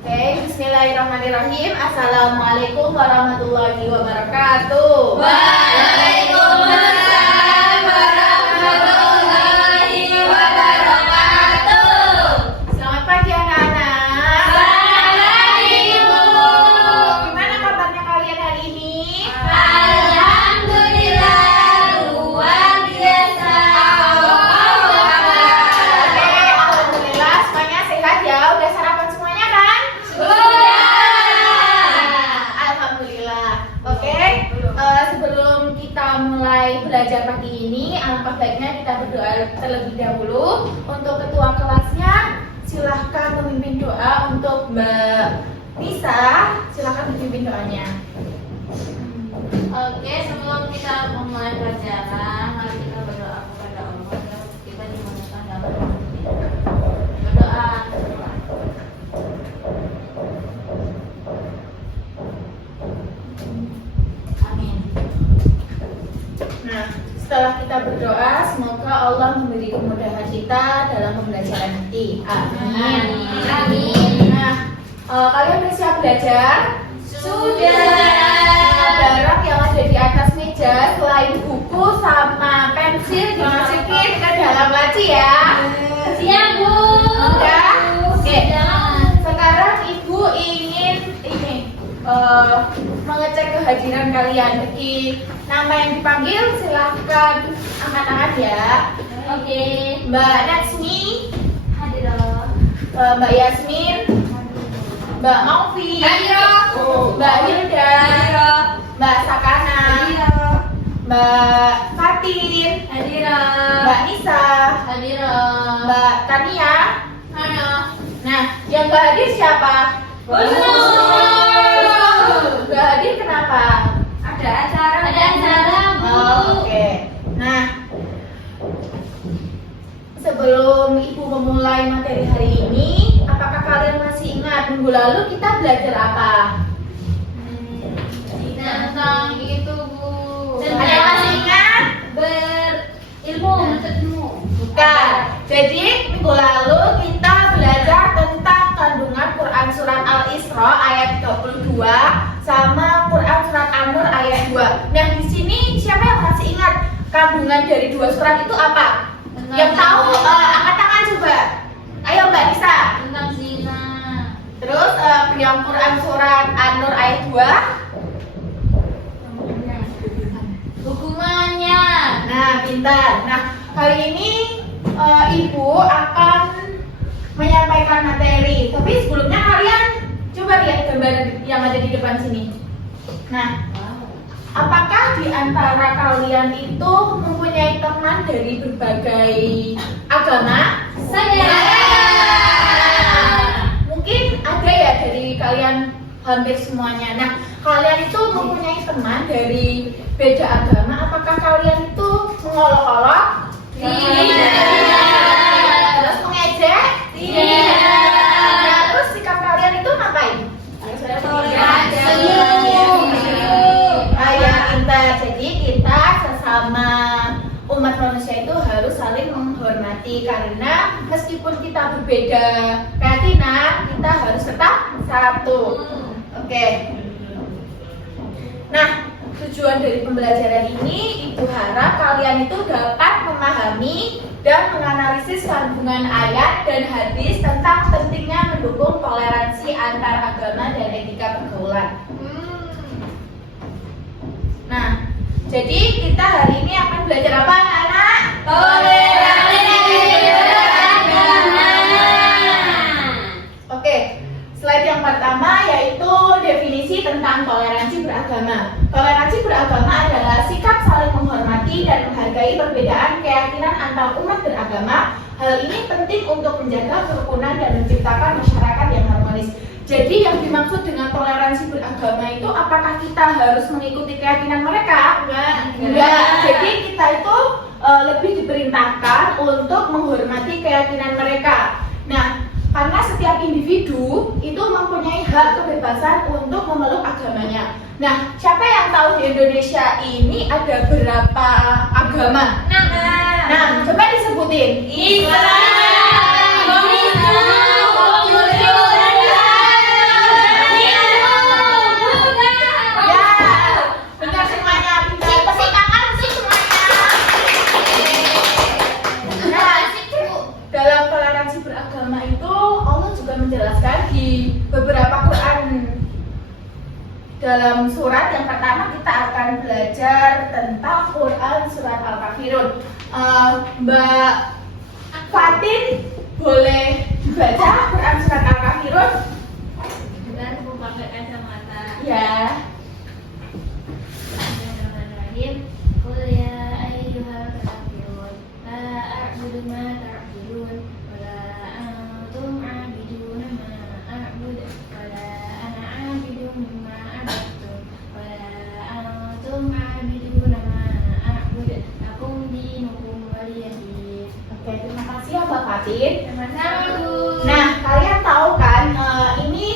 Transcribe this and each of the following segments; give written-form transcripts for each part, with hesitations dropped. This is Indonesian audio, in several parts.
Oke, bismillahirrahmanirrahim. Assalamualaikum warahmatullahi wabarakatuh. Waalaikumsalam warahmatullahi wabarakatuh. Selamat pagi anak-anak. Selamat pagi, Ibu. Gimana kabarnya kalian hari ini? Alhamdulillah luar biasa. Oke, alhamdulillah semuanya sehat ya. Udah sarapan semuanya kan? Sudah. Alhamdulillah. Oke, sebelum kita mulai belajar pagi ini, alangkah baiknya kita berdoa terlebih dahulu. Untuk ketua kelasnya, silahkan memimpin doa untuk Mbak Nisa. Silahkan memimpin doanya. Oke, sebelum kita memulai pelajaran, mari kita berdoa kepada Allah agar kita dimudahkan dalam hidup ini. Berdoa. Amin. Nah, setelah kita berdoa, semoga Allah memberi kemudahan kita dalam pembelajaran nanti. Amin. Amin. Nah, kalian udah siap belajar? Sudah. Barang yang ada di atas meja selain buku sama pensil dimasukin ke dalam laci ya. Siap, Bu. Udah? Oke. Sudah. Sekarang Ibu ingin mengecek kehadiran kalian. Bagi nama yang dipanggil silahkan angkat tangan ya. Oke. Mbak Natsmi, Hadir. Mbak Yasmin, Mbak Maufi, Mbak Hilda, Mbak Sakana, Mbak Fatin, Hadir. Mbak Nisa, Hadir. Mbak Tania. Halo. Nah, yang nggak hadir siapa? Nggak hadir kenapa? Ada acara, Bu. Oh, oke. Nah, sebelum Ibu memulai materi hari ini, apakah kalian masih ingat minggu lalu kita belajar apa? Tentang itu, Bu. Ada yang masih ingat? Berilmu, menuntut ilmu. Bukan. Jadi minggu lalu kita belajar tentang kandungan Quran surat Al-Isra ayat 32 sama Quran surat An-Nur ayat 2. Nah, di sini siapa yang masih ingat kandungan dari dua surat itu apa? Yang tahu angkat tangan coba. Ayo Mbak Nisa. Tentang zina. Terus yang Quran surat An-Nur ayat 2. Hukumannya. Nah, pintar. Nah, kali ini Ibu akan menyampaikan materi. Tapi sebelumnya kalian coba lihat gambar yang ada di depan sini. Nah, apakah di antara kalian itu mempunyai teman dari berbagai agama? Saya. Mungkin ada ya dari kalian hampir semuanya. Nah, kalian itu mempunyai teman dari beda agama. Apakah kalian itu mengolok-olok? Terus mengejek? Nah, terus sikap kalian itu ngapain? Kayak pintar. Jadi kita sesama umat manusia itu harus saling menghormati, karena meskipun kita berbeda keyakinan, kita harus tetap satu. Oke. Nah, tujuan dari pembelajaran ini, Ibu harap kalian itu dapat memahami dan menganalisis kandungan ayat dan hadis tentang pentingnya mendukung toleransi antar agama dan etika pergaulan. Nah, jadi kita hari ini akan belajar apa, anak-anak? Toleransi beragama. Oke, slide yang pertama yaitu definisi tentang toleransi beragama. Toleransi beragama adalah sikap saling menghormati dan menghargai perbedaan keyakinan antar umat beragama. Hal ini penting untuk menjaga kerukunan dan menciptakan masyarakat yang harmonis. Jadi yang dimaksud dengan toleransi beragama itu apakah kita harus mengikuti keyakinan mereka? Enggak. Jadi kita itu lebih diperintahkan untuk menghormati keyakinan mereka. Nah, karena setiap individu itu mempunyai hak kebebasan untuk memeluk agamanya. Nah, siapa yang tahu di Indonesia ini ada berapa agama? Nah, coba disebutin. Islam, Hindu, Buddha, di beberapa Quran dalam surat yang pertama kita akan belajar tentang Quran surat Al-Kafirun. Mbak Fatin boleh baca Quran surat Al-Kafirun? Kita mau pakai kacamata. Ya. Bismillahirrahmanirrahim. Qul ya ayyuhal kafirun la a'budu ma ta'budun wa la antum 'abiduna ma a'budu wa la ana 'abidun ma 'abadtum wa la antum 'abiduna ma a'budu lakum dinukum waliyadin. Oke, terima kasih ya Mbak Fatin. Sama-sama, Bu. Nah, kalian tahu kan ini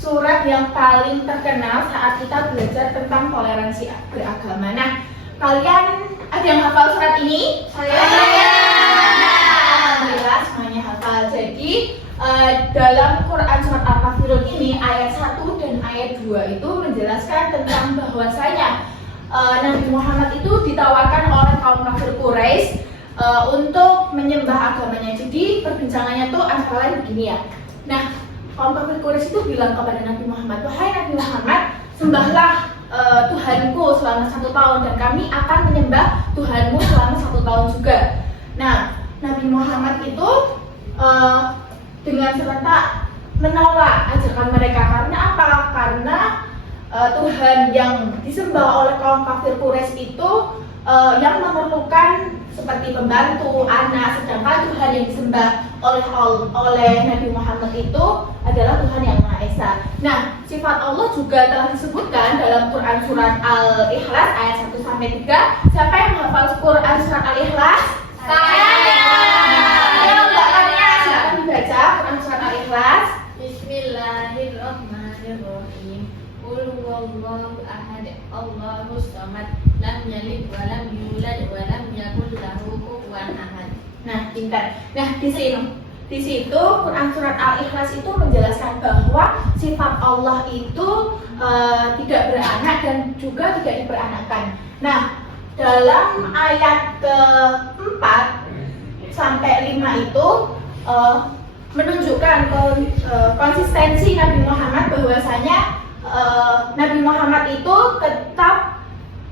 surat yang paling terkenal saat kita belajar tentang toleransi beragama. Nah, kalian ada yang hafal surat ini? Saya. Nah, alhamdulillah semuanya hafal. Jadi dalam Quran surat Al-Kafirun ini ayat 1 dan ayat 2 itu menjelaskan tentang bahwasanya Nabi Muhammad itu ditawarkan oleh kaum kafir Quraisy untuk menyembah agamanya. Jadi perbincangannya tuh antara lain begini ya. Nah, kaum kafir Quraisy itu bilang kepada Nabi Muhammad, wahai Nabi Muhammad, sembahlah Tuhanku selama 1 tahun dan kami akan menyembah Tuhanmu selama 1 tahun juga. Nah, Nabi Muhammad itu dengan serentak menolak ajakan mereka. Karena apa? Karena Tuhan yang disembah oleh kaum kafir Quraisy itu yang memerlukan seperti pembantu, anak, sedangkan Tuhan yang disembah oleh Nabi Muhammad itu adalah Tuhan yang Maha Esa. Nah, sifat Allah juga telah disebutkan dalam Quran surat Al-Ikhlas ayat 1 sampai 3. Siapa yang menghafal Quran surat Al-Ikhlas? Saya. Ayo Mbak Tania, silakan dibaca Quran surat Al-Ikhlas. Bismillahirrahmanirrahim. Qul huwallahu ahad, Allahus samad, lam yalid wa lam yulad wa lam yakul lahu kufuwan ahad. Nah, pintar. Nah, di situ Quran surat Al-Ikhlas itu menjelaskan bahwa sifat Allah itu tidak beranak dan juga tidak diperanakkan. Nah, dalam ayat ke-4 sampai 5 itu menunjukkan konsistensi Nabi Muhammad bahwasanya Nabi Muhammad itu tetap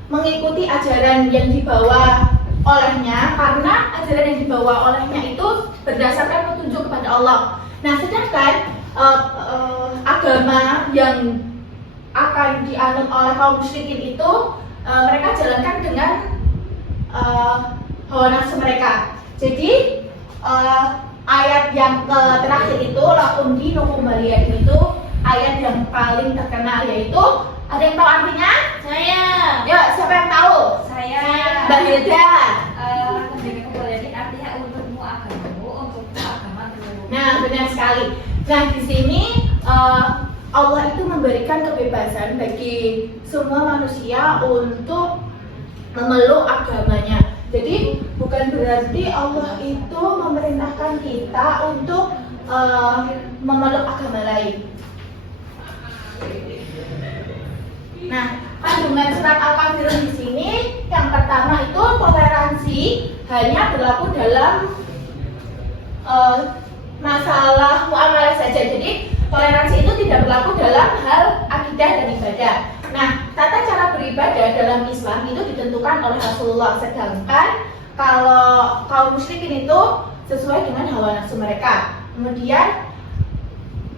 mengikuti ajaran yang dibawa olehnya, karena ajaran yang dibawa olehnya itu berdasarkan petunjuk kepada Allah. Nah, sedangkan agama yang akan dianut oleh kaum musyrikin itu mereka jalankan dengan hawa nafsu mereka. Jadi ayat yang terakhir itu lakum dinukum waliyadin itu ayat yang paling terkenal, yaitu ada yang tahu artinya? Saya. Ya, siapa yang tahu? Saya. Mbak Hilda. Jadi artinya untukmu agamamu, untukmu agamamu. Nah, benar sekali. Nah, di sini Allah itu memberikan kebebasan bagi semua manusia untuk memeluk agamanya. Jadi bukan berarti Allah itu memerintahkan kita untuk memeluk agama lain. Nah, kandungan surat Al-Kafirun di sini yang pertama itu toleransi hanya berlaku dalam masalah muamalah saja. Jadi toleransi itu tidak berlaku dalam hal akidah dan ibadah. Nah, tata cara beribadah dalam Islam itu ditentukan oleh Rasulullah, sedangkan kalau kaum musyrikin itu sesuai dengan hawa nafsu mereka. Kemudian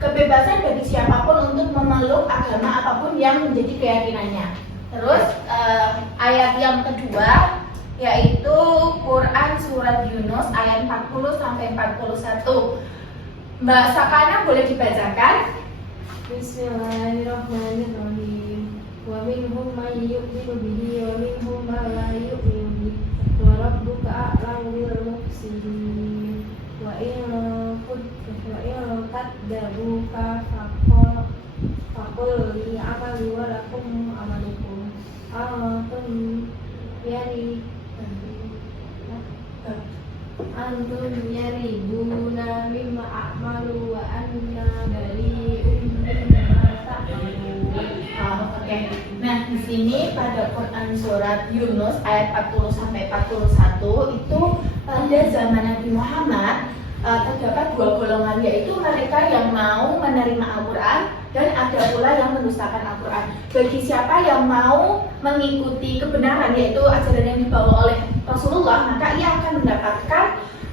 kebebasan bagi siapapun untuk memeluk agama apapun yang menjadi keyakinannya. Terus ayat yang kedua yaitu Quran surat Yunus ayat 40 sampai 41. Mbak Sakana boleh dibacakan? Bismillahirrahmanirrahim. Wa minhum man yu'minu bihi wa minhum man la yu'minu bihi. Wa rabbuka a'lamu bil mufsidin. Wa in kadzabuka faqul li amali wa lakum amalukum. Antum yaribuna mimma a'malu wa anna bari'un mimma ta'malun. Oke. Nah, di sini pada Quran surat Yunus ayat 40 sampai 41 itu pada zaman Nabi Muhammad terdapat dua golongan, yaitu mereka yang mau menerima Al-Quran dan ada pula yang mendustakan Al-Quran. Bagi siapa yang mau mengikuti kebenaran, yaitu ajaran yang dibawa oleh Rasulullah, maka ia akan mendapatkan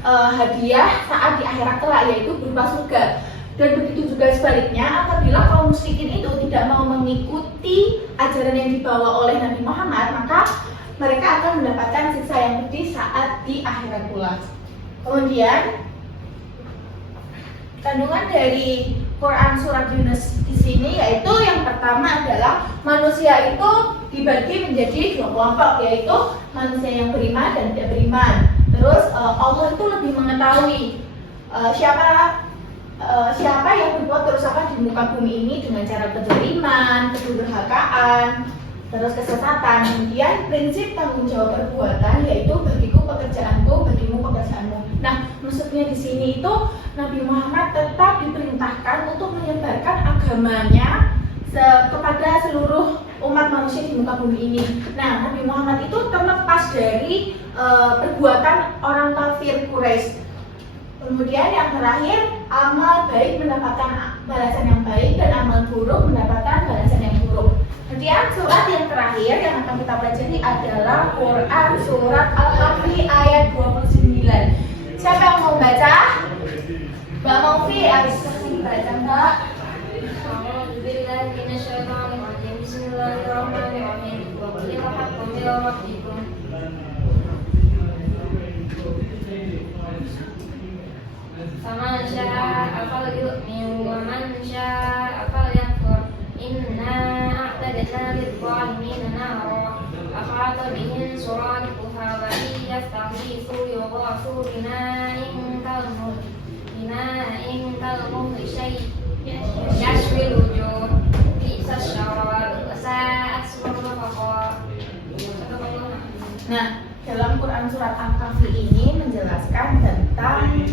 hadiah saat di akhirat kelak, yaitu berupa surga. Dan begitu juga sebaliknya, apabila kaum musyrikin itu tidak mau mengikuti ajaran yang dibawa oleh Nabi Muhammad, maka mereka akan mendapatkan siksa yang pedih saat di akhirat pula. Kemudian kandungan dari Quran surat Yunus di sini, yaitu yang pertama adalah manusia itu dibagi menjadi dua kelompok, yaitu manusia yang beriman dan tidak beriman. Terus Allah itu lebih mengetahui siapa yang berbuat kerusakan di muka bumi ini dengan cara kezaliman, kedurhakaan, terus kesesatan. Kemudian prinsip tanggung jawab perbuatan, yaitu bagiku pekerjaanku, bagimu pekerjaanmu. Nah, maksudnya di sini itu Nabi Muhammad tetap diperintahkan untuk menyebarkan agamanya kepada seluruh umat manusia di muka bumi ini. Nah, Nabi Muhammad itu terlepas dari perbuatan orang kafir Quraisy. Kemudian yang terakhir, amal baik mendapatkan balasan yang baik dan amal buruk mendapatkan balasan yang buruk. Kemudian surat yang terakhir yang akan kita pelajari adalah Quran surat Al-Kahfi ayat 29. Siapa yang mau baca? Mbak Maufi, bisa dibaca Mbak? Bismillahirrahmanirrahim. Faman syaa'a falyu'min wa man syaa'a falyakfur. Inna a'tadna lidh-dhalimina nara ahata bihim suradiquha wa in yastaghithu yughathu bina'in kalmuhli yashwil wujuh bi'sa syarab wa sa'at murtafaqa. Nah, dalam Quran surat Al-Kahfi ini menjelaskan tentang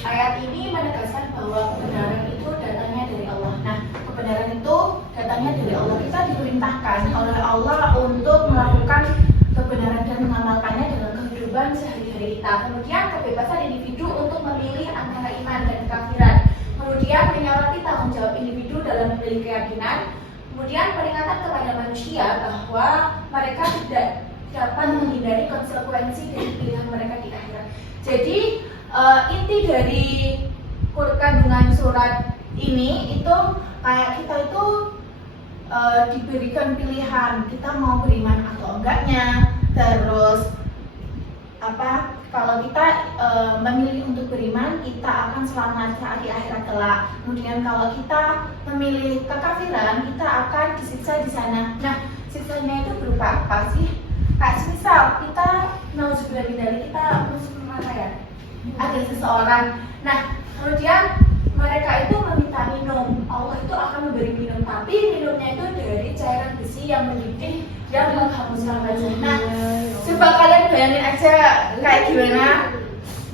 ayat ini menegaskan bahwa kebenaran itu datangnya dari Allah. Nah, kebenaran itu datangnya dari Allah. Kita diperintahkan oleh Allah untuk melakukan kebenaran dan mengamalkannya dalam kehidupan sehari-hari kita. Kemudian kebebasan individu untuk memilih antara iman dan kekafiran. Kemudian menyoroti tanggung jawab individu dalam memilih keyakinan. Kemudian peringatan kepada manusia bahwa mereka tidak dapat menghindari konsekuensi dari pilihan mereka di akhirat. Jadi inti dari kandungan surat ini itu kayak kita itu diberikan pilihan, kita mau beriman atau enggaknya. Terus kalau kita memilih untuk beriman, kita akan selamat saat di akhirat kelak. Kemudian kalau kita memilih kekafiran, kita akan disiksa di sana. Nah, siksanya itu berupa apa sih? Kayak misal kita mau sebenarnya kita musuh mana ya? Ada seseorang. Nah, kemudian mereka itu meminta minum. Allah itu akan memberi minum, tapi minumnya itu dari cairan besi yang mendidih yang menghanguskan wajah. Nah, coba kalian bayangin aja kayak gimana.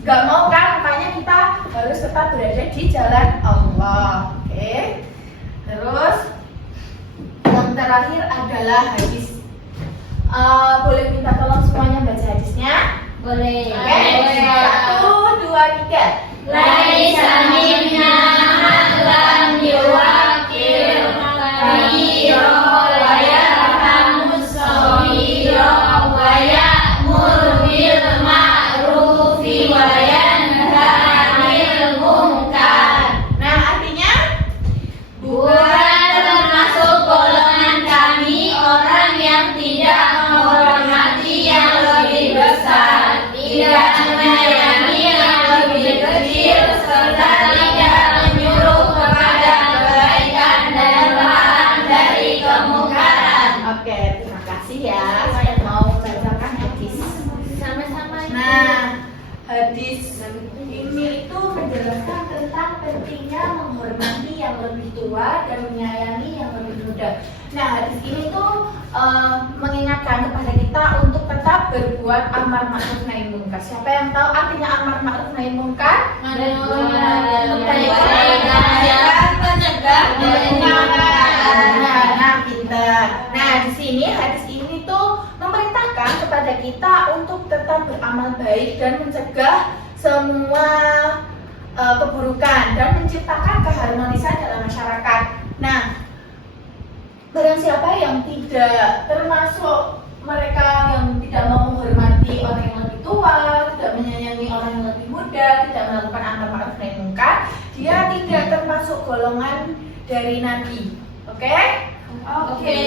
Gak mau kan? Makanya kita harus tetap berada di jalan Allah. Oke. Terus yang terakhir adalah hadis. Boleh minta tolong semuanya baca hadisnya? Boleh. Oke. 1, 2, 3. Laisa minna man lam yuwaqqir kabira wa yarhamus shaghira wa ya'mur bil ma'rufi wa yanha 'anil munkar. Nah, artinya Bukan termasuk golongan kami orang yang tidak menghormati yang lebih besar, tidak menyayangi yang lebih kecil, serta tidak menyuruh kepada kebaikan dan melarang dari kemungkaran. oke, terima kasih ya. Saya mau bacakan hadis. Sama-sama. Nah, hadis ini itu menjelaskan tentang pentingnya menghormati yang lebih tua dan menyayangi yang lebih muda. Nah, hadis ini tuh mengingatkan kepada kita untuk tetap berbuat amar ma'ruf nahi munkar. Siapa yang tahu artinya amar ma'ruf nahi munkar? Nah, pintar. Nah, di sini hadis ini tuh memerintahkan kepada kita untuk tetap tetap beramal baik dan mencegah semua keburukan dan menciptakan keharmonisan dalam masyarakat. Nah, barang siapa yang tidak termasuk mereka yang tidak mau menghormati orang yang lebih tua, tidak menyayangi orang yang lebih muda, tidak melakukan amar ma'ruf nahi munkar, dia tidak termasuk golongan dari Nabi. Oke? Oke.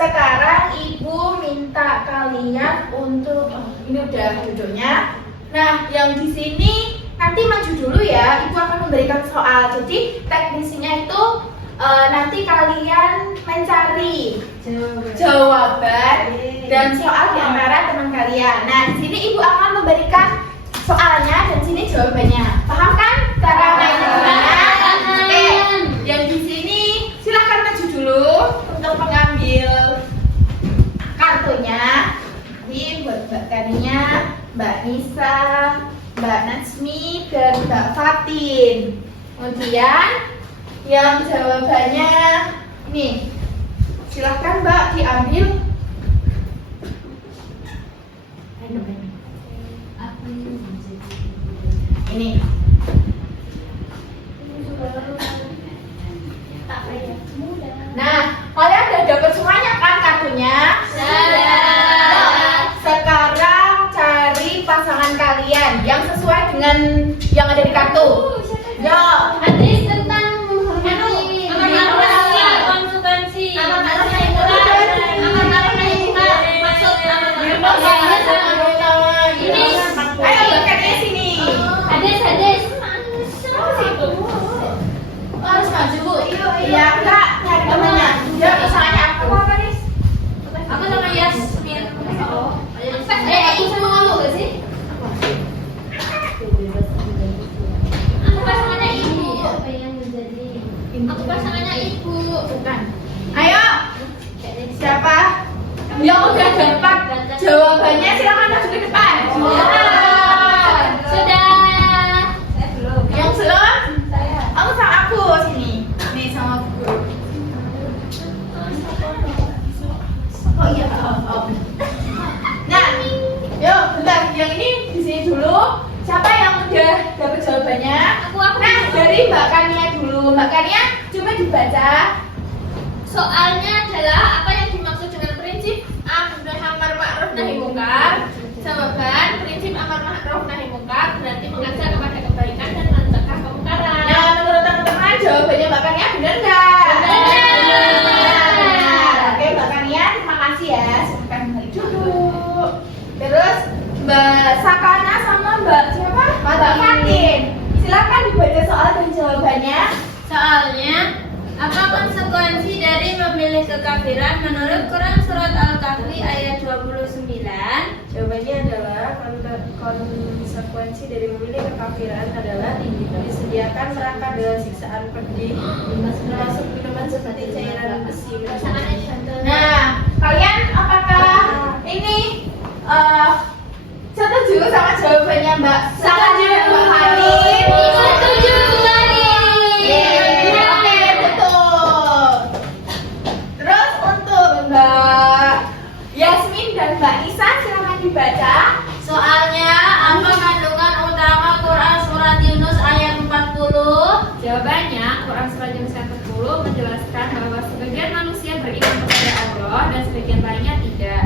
Sekarang ibu minta kalian untuk ini udah duduknya. Nah, yang di sini nanti maju dulu ya. Ibu akan memberikan soal. Jadi teknisnya itu nanti kalian mencari jawaban dan soal di antara teman kalian. Nah, di sini ibu akan memberikan soalnya dan sini jawabannya. Paham kan cara mainnya gimana? Oke. Yang di sini silakan maju dulu untuk mengambil kartunya. Ini buat Mbak Kania, Mbak Nisa, Mbak Natsmi, dan Mbak Fatin. Kemudian yang jawabannya ini, silahkan Mbak diambil. Ini. Nah, kalian udah dapat semuanya kan kartunya? Sekarang cari pasangan kalian yang sesuai dengan yang ada di kartu. Yo, Hadis tentang menghormati konsekuensi. Ayo bekatnya sini. Hadis. Harus maju. Iya, Kak, cari temannya. Ya, pasangannya apa nih? Aku sama Yasmin. Aku sama kamu gak sih? Aku pasangannya ibu. Aku pasangannya ibu. Bukan. Ayo, siapa? Yang udah dapat jawabannya silakan maju ke depan. Sudah. Yang belum? Aku sama aku sini. Nih sama aku. Oh iya. Nah, yuk bentar. Yang ini di sini dulu. Siapa yang udah dapat jawabannya? Aku. Nah, dari Mbak Kania dulu. Mbak Kania, coba dibaca. Soalnya adalah apa yang dimaksud dengan prinsip amar ma'ruf nahi munkar? Jawaban, prinsip amar ma'ruf nahi munkar berarti mengajak kepada kebaikan dan mencegah kemungkaran. Nah, menurut teman-teman jawabannya Mbak Kania benar nggak? Benar. Oke, Mbak Kania, terima kasih ya. Silakan kembali duduk. Terus Mbak Sakana sama Mbak siapa? Mbak Fatin. Silakan dibaca soal dan jawabannya. Soalnya, apa konsekuensi dari memilih kekafiran menurut Quran surat Al-Kahfi ayat 29? Jawabannya adalah konsekuensi dari memilih kekafiran adalah disediakan neraka dengan siksaan pedih, termasuk minuman seperti cairan besi. Nah, kalian apakah ini setuju sama jawabannya Mbak Sakana dan Mbak Fatin? Setuju sekali. Oke, betul. Terus untuk Mbak Yasmin dan Mbak Nisa silakan dibaca. Soalnya, apa kandungan utama Quran surat Yunus ayat 40? Jawabannya, Quran Surat Yunus ayat 40 menjelaskan bahwa sebagian manusia beriman kepada Allah dan sebagian lainnya tidak.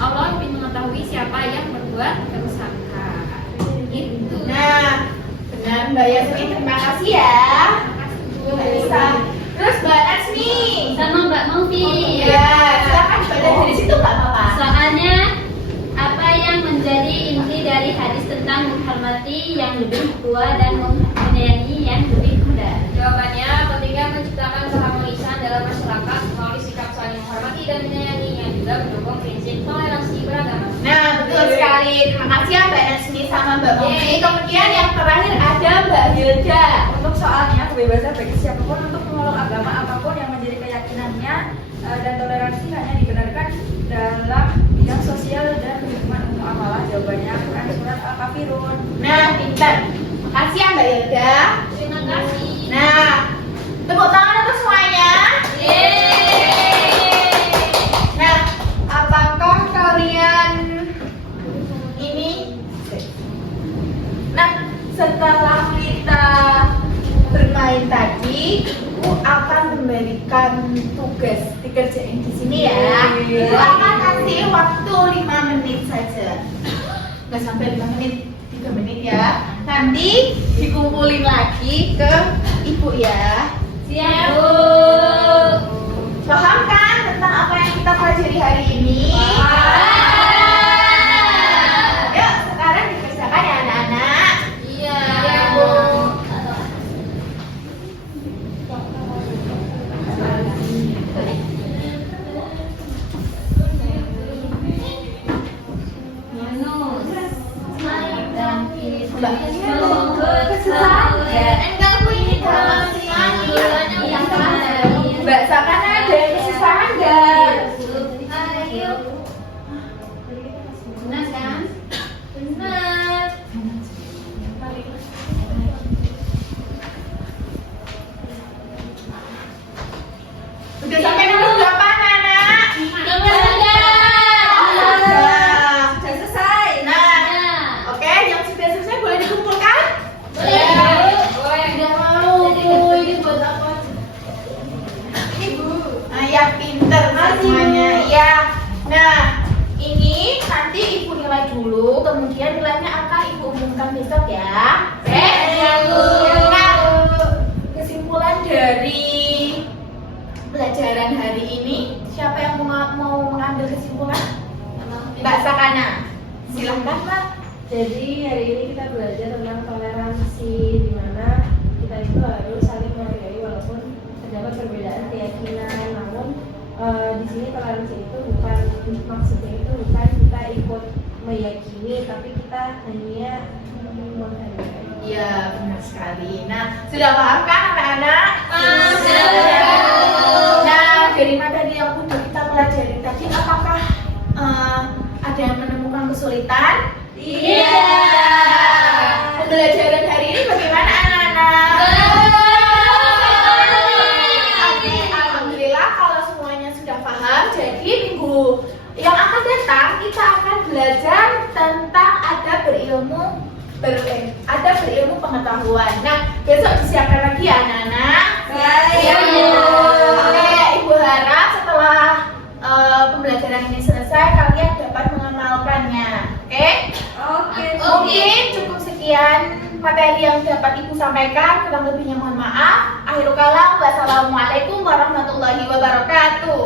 Allah lebih mengetahui siapa yang berbuat kerusakan. Gitu. Nah, benar Mbak Yasmin, terima kasih ya. Mbak Nisa. Terus Mbak Natsmi. Sama Mbak Mofi. Ya, silakan baca dari situ nggak apa-apa. Soalnya, apa yang menjadi inti dari hadis tentang menghormati yang lebih tua dan menyayangi yang lebih muda? Jawabannya, pentingnya menciptakan keharmonisan dalam masyarakat melalui sikap saling menghormati dan menyayangi yang juga mendukung prinsip toleransi beragama. Nah, betul sekali. Terima kasih ya Mbak Natsmi sama Mbak Mofi. Kemudian yang terakhir ada Mbak Hilda. Untuk soalnya, kebebasan bagi siapapun untuk memeluk agama apapun yang menjadi keyakinannya dan toleransi hanya dibenarkan dalam bidang sosial dan lingkungan muamalah. Jawabannya Quran surat Al-Kafirun. Nah, pintar. Makasih ya Mbak Hilda. Terima kasih. Nah, tepuk tangan untuk semuanya. Yeay. Nah, Ibu akan memberikan tugas dikerjain di sini ya. Ibu akan kasih waktu 5 menit saja. Nggak sampai 5 menit, 3 menit ya. Nanti dikumpulin lagi ke Ibu ya. Siap, Bu. Paham kan tentang apa yang kita pelajari hari ini? Yuk, sekarang dikerjakan ya anak-anak. Iya, Bu. Enggak, Bu, ini dalam Mbak Sakana ada yang kesusahan nggak? Benar kan? Benar. Udah sampai nomor berapa anak? Nomor 3. Nah, Sudah selesai. nah, oke, yang sudah selesai boleh dikumpulkan? Tidak mau, Bu. Ini buat apa? Nah, ya pinter semuanya. Ya. Nah, ini nanti Ibu nilai dulu, kemudian nilainya akan Ibu umumkan besok ya. Ya, Bu. Nah, kesimpulan dari pelajaran hari ini, siapa yang mau mengambil kesimpulan? Mbak Sakana. Silahkan, Mbak. Jadi hari ini kita belajar tentang toleransi, di mana kita itu harus saling menghargai walaupun terdapat perbedaan keyakinan. Namun di sini toleransi itu bukan maksudnya itu bukan kita ikut meyakini, tapi kita hanya menghargai. Iya, benar sekali. Nah, sudah paham kan anak-anak? Sudah paham. Nah, dari materi yang udah kita pelajari tadi, apakah ada yang menemukan kesulitan? Iya. Pembelajaran hari ini bagaimana anak-anak? Oke, alhamdulillah kalau semuanya sudah paham. Jadi minggu yang akan datang kita akan belajar tentang adab berilmu pengetahuan. Nah, besok disiapkan lagi ya anak-anak. Baik. Oke, Ibu harap setelah pembelajaran ini selesai kalian dapat mengamalkannya. Oke? Oke. Mungkin cukup sekian materi yang dapat Ibu sampaikan. Kurang lebihnya mohon maaf. Akhirul kalam. Wassalamualaikum warahmatullahi wabarakatuh.